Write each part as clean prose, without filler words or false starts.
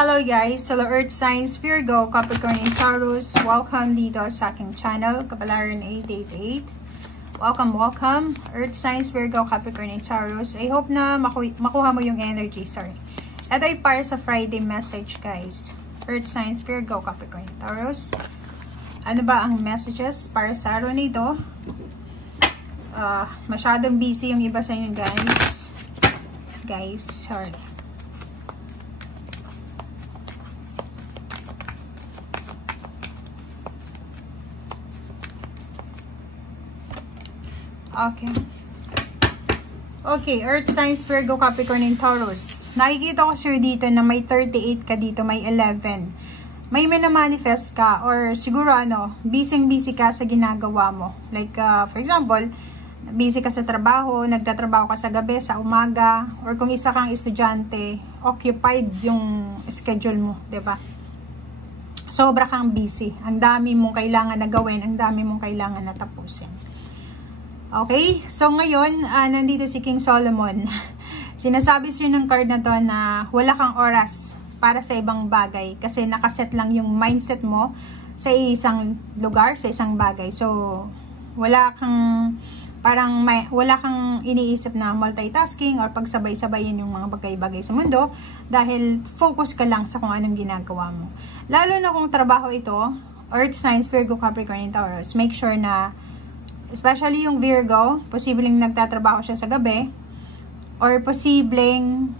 Hello guys! Hello Earth Signs, Virgo, Capricorn, and Taurus. Welcome dito sa aking channel, Kapalaran 888. Welcome! Earth Signs, Virgo, Capricorn, and Taurus. I hope na makuha mo yung energy. Sorry. Ito ay para sa Friday message guys. Earth Signs, Virgo, Capricorn, and Taurus. Ano ba ang messages para sa araw nito? Masyadong busy yung iba sa inyo guys. Sorry. Okay, Earth Signs, Virgo, Capricorn, and Taurus. Nakikita ko sir dito na may 38 ka dito, may 11. May manifest ka or siguro busy ka sa ginagawa mo. Like, for example, busy ka sa trabaho, nagtatrabaho ka sa gabi, sa umaga, or kung isa kang estudyante, occupied yung schedule mo, 'di ba? Sobra kang busy. Ang dami mong kailangan na gawin, ang dami mong kailangan na tapusin. Okay, so ngayon, nandito si King Solomon. Sinasabi siya ng card na to na wala kang oras para sa ibang bagay kasi nakaset lang yung mindset mo sa isang lugar, sa isang bagay. So, wala kang iniisip na multitasking or pagsabay-sabayin yung mga bagay-bagay sa mundo dahil focus ka lang sa kung anong ginagawa mo. Lalo na kung trabaho ito, Earth Signs, Virgo, Capricorn, and Taurus, make sure na especially yung Virgo, posibleng nagtatrabaho siya sa gabi or posibleng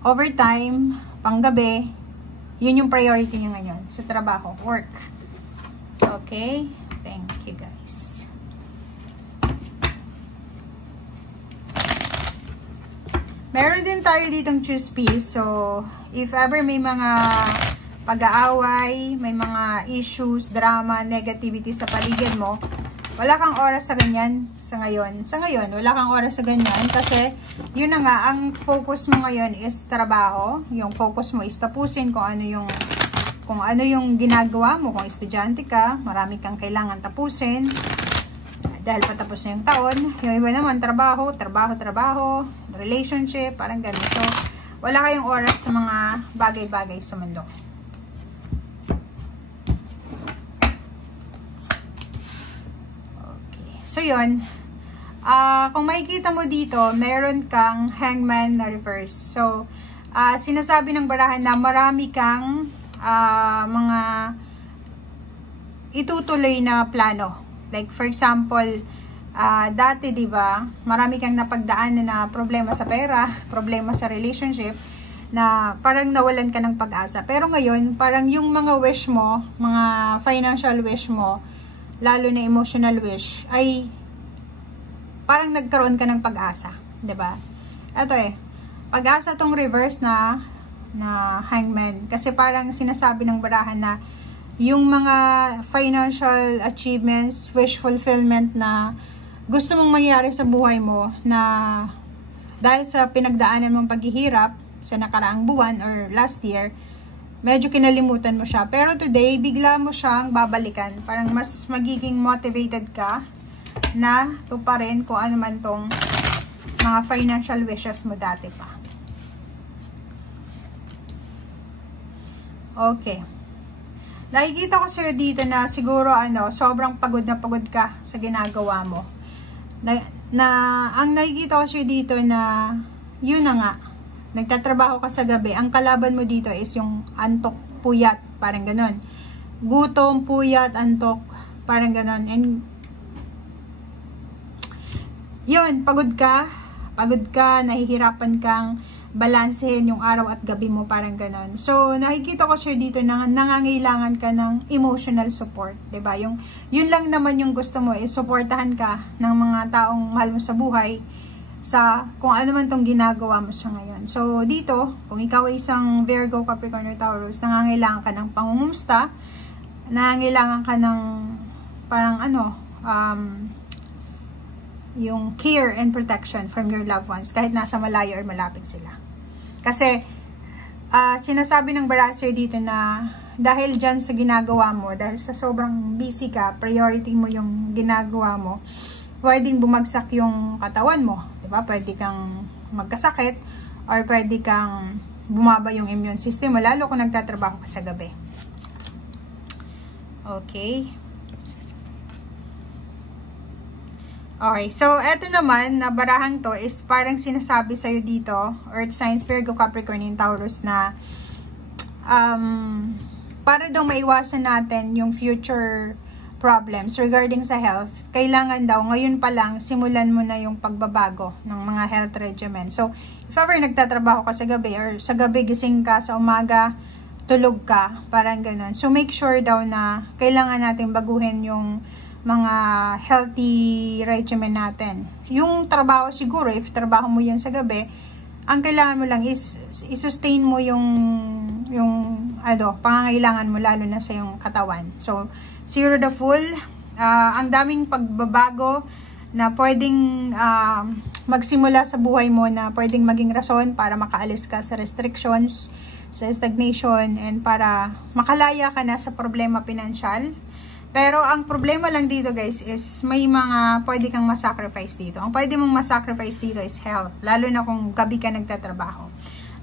overtime, panggabi, yun yung priority niya ngayon sa trabaho, work. Okay? Thank you guys. Meron din tayo ditong choose peace. So, if ever may mga pag-aaway, may mga issues, drama, negativity sa paligid mo, wala kang oras sa ganyan sa ngayon. Sa ngayon, wala kang oras sa ganyan kasi yun na nga, ang focus mo ngayon is trabaho. Yung focus mo is tapusin kung ano yung ginagawa mo. Kung estudyante ka, marami kang kailangan tapusin dahil patapos na yung taon. Yung iba naman, trabaho, relationship, parang ganun. So, wala kayong oras sa mga bagay-bagay sa mundo. So, yun. Kung makikita mo dito, meron kang hangman na reverse. So, sinasabi ng barahan na marami kang mga itutuloy na plano. Like, for example, dati, diba, marami kang napagdaanan na problema sa pera, problema sa relationship, na parang nawalan ka ng pag-asa. Pero ngayon, parang yung mga wish mo, mga financial wish mo, lalo na emotional wish, ay parang nagkaroon ka ng pag-asa, 'di ba? Ito pag-asa tong reverse na hangman kasi parang sinasabi ng barahan na yung mga financial achievements, wish fulfillment na gusto mong mangyari sa buhay mo na dahil sa pinagdaanan mong paghihirap sa nakaraang buwan or last year, medyo kinalimutan mo siya. Pero today, bigla mo siyang babalikan. Parang mas magiging motivated ka na tuparin kung ano man tong mga financial wishes mo dati pa. Okay. Nakikita ko sa'yo dito na siguro sobrang pagod na pagod ka sa ginagawa mo. Ang nakikita ko sa'yo dito na yun na nga. Nagtatrabaho ka sa gabi, ang kalaban mo dito is yung antok, puyat, parang ganon. Gutom, puyat, antok, parang ganon. And yun, pagod ka, nahihirapan kang balansehin yung araw at gabi mo, parang ganon. So, nakikita ko siya dito na nangangailangan ka ng emotional support, 'di ba? Yun lang naman yung gusto mo is supportahan ka ng mga taong mahal mo sa buhay sa kung ano man tong ginagawa mo sa ngayon. So, dito, kung ikaw ay isang Virgo, Capricorn, or Taurus, nangangailangan ka ng pangungumusta, nangangailangan ka ng parang yung care and protection from your loved ones, kahit nasa malayo or malapit sila. Kasi, sinasabi ng barasir dito na dahil dyan sa ginagawa mo, dahil sa sobrang busy ka, priority mo yung ginagawa mo, pwedeng bumagsak yung katawan mo. Diba? Pwede kang magkasakit or pwede kang bumaba yung immune system mo, lalo kung nagtatrabaho ka sa gabi. Okay. Okay, so eto naman, na barahang to is parang sinasabi sa'yo dito, Earth signs, Virgo, Capricorn, and Taurus, na para daw maiwasan natin yung future problems regarding sa health, kailangan daw ngayon pa lang simulan mo na yung pagbabago ng mga health regimen. So, if ever nagtatrabaho ka sa gabi, or sa gabi gising ka, sa umaga tulog ka, parang ganun. So, make sure daw na kailangan natin baguhin yung mga healthy regimen natin. Yung trabaho siguro, if trabaho mo yan sa gabi, ang kailangan mo lang is i-sustain mo yung pangangailangan mo, lalo na sa yung katawan. So, Zero the Fool, ang daming pagbabago na pwedeng magsimula sa buhay mo, na pwedeng maging rason para makaalis ka sa restrictions, sa stagnation, and para makalaya ka na sa problema pinansyal. Pero ang problema lang dito guys is may mga pwede kang masacrifice dito. Ang pwede mong masacrifice dito is health, lalo na kung gabi ka nagtatrabaho.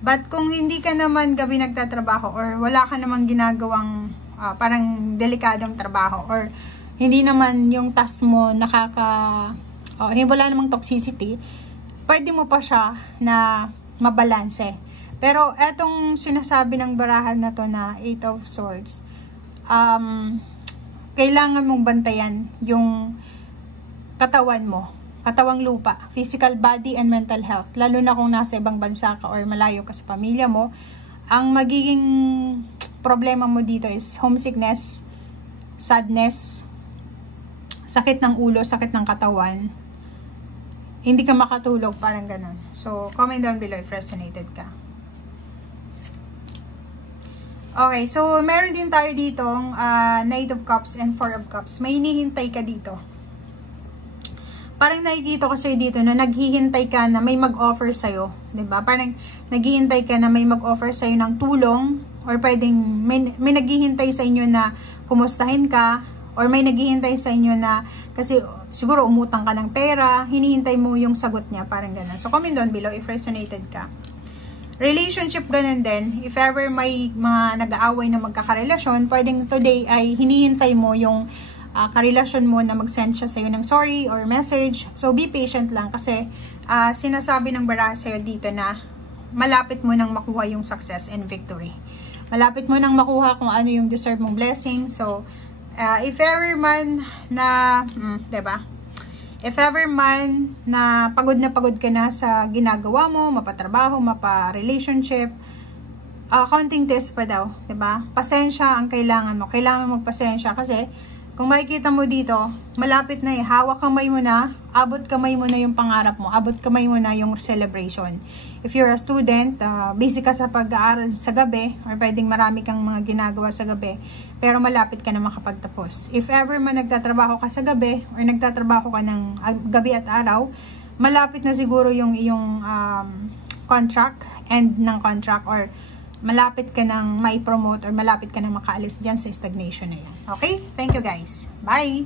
But kung hindi ka naman gabi nagtatrabaho, or wala ka namang ginagawang parang delikadong trabaho, or hindi naman yung task mo wala namang toxicity, pwede mo pa siya na mabalanse. Pero etong sinasabi ng barahan na to na 8 of Swords, kailangan mong bantayan yung katawan mo, katawang lupa, physical body and mental health, lalo na kung nasa ibang bansa ka or malayo ka sa pamilya mo. Ang magiging problema mo dito is homesickness, sadness, sakit ng ulo, sakit ng katawan, hindi ka makatulog, parang ganun. So, comment down below if resonated ka. Okay, so meron din tayo ditong Knight of Cups and Four of Cups. May hinihintay ka dito. Parang nakikita ko sa'yo dito na naghihintay ka na may mag-offer sa'yo. Diba? Parang naghihintay ka na may mag-offer sa'yo ng tulong, or pwedeng may naghihintay sa inyo na kumustahin ka, or may naghihintay sa inyo na kasi siguro umutang ka ng pera, hinihintay mo yung sagot niya, parang ganun. So comment down below if resonated ka. Relationship, ganun din. If ever may mga nag-aaway na magkakarelasyon, pwedeng today ay hinihintay mo yung karelasyon mo na mag-send siya sa'yo ng sorry or message. So, be patient lang kasi sinasabi ng baraha sa'yo dito na malapit mo nang makuha yung success and victory. Malapit mo nang makuha kung ano yung deserve mong blessing. So, if ever man na, diba? If ever man na pagod ka na sa ginagawa mo, mapatrabaho, mapa-relationship, counting test pa daw, diba? Pasensya ang kailangan mo. Kailangan mo magpasensya kasi kung makikita mo dito, malapit na hawak kamay mo na, abot kamay mo na yung pangarap mo, abot kamay mo na yung celebration. If you're a student, busy ka sa pag-aaral sa gabi, or pwedeng marami kang mga ginagawa sa gabi, pero malapit ka na makapagtapos. If ever man nagtatrabaho ka sa gabi, or nagtatrabaho ka ng gabi at araw, malapit na siguro yung iyong contract, end ng contract, or malapit ka nang mai-promote, or malapit ka nang makaalis dyan sa stagnation na yan. Okay? Thank you guys. Bye!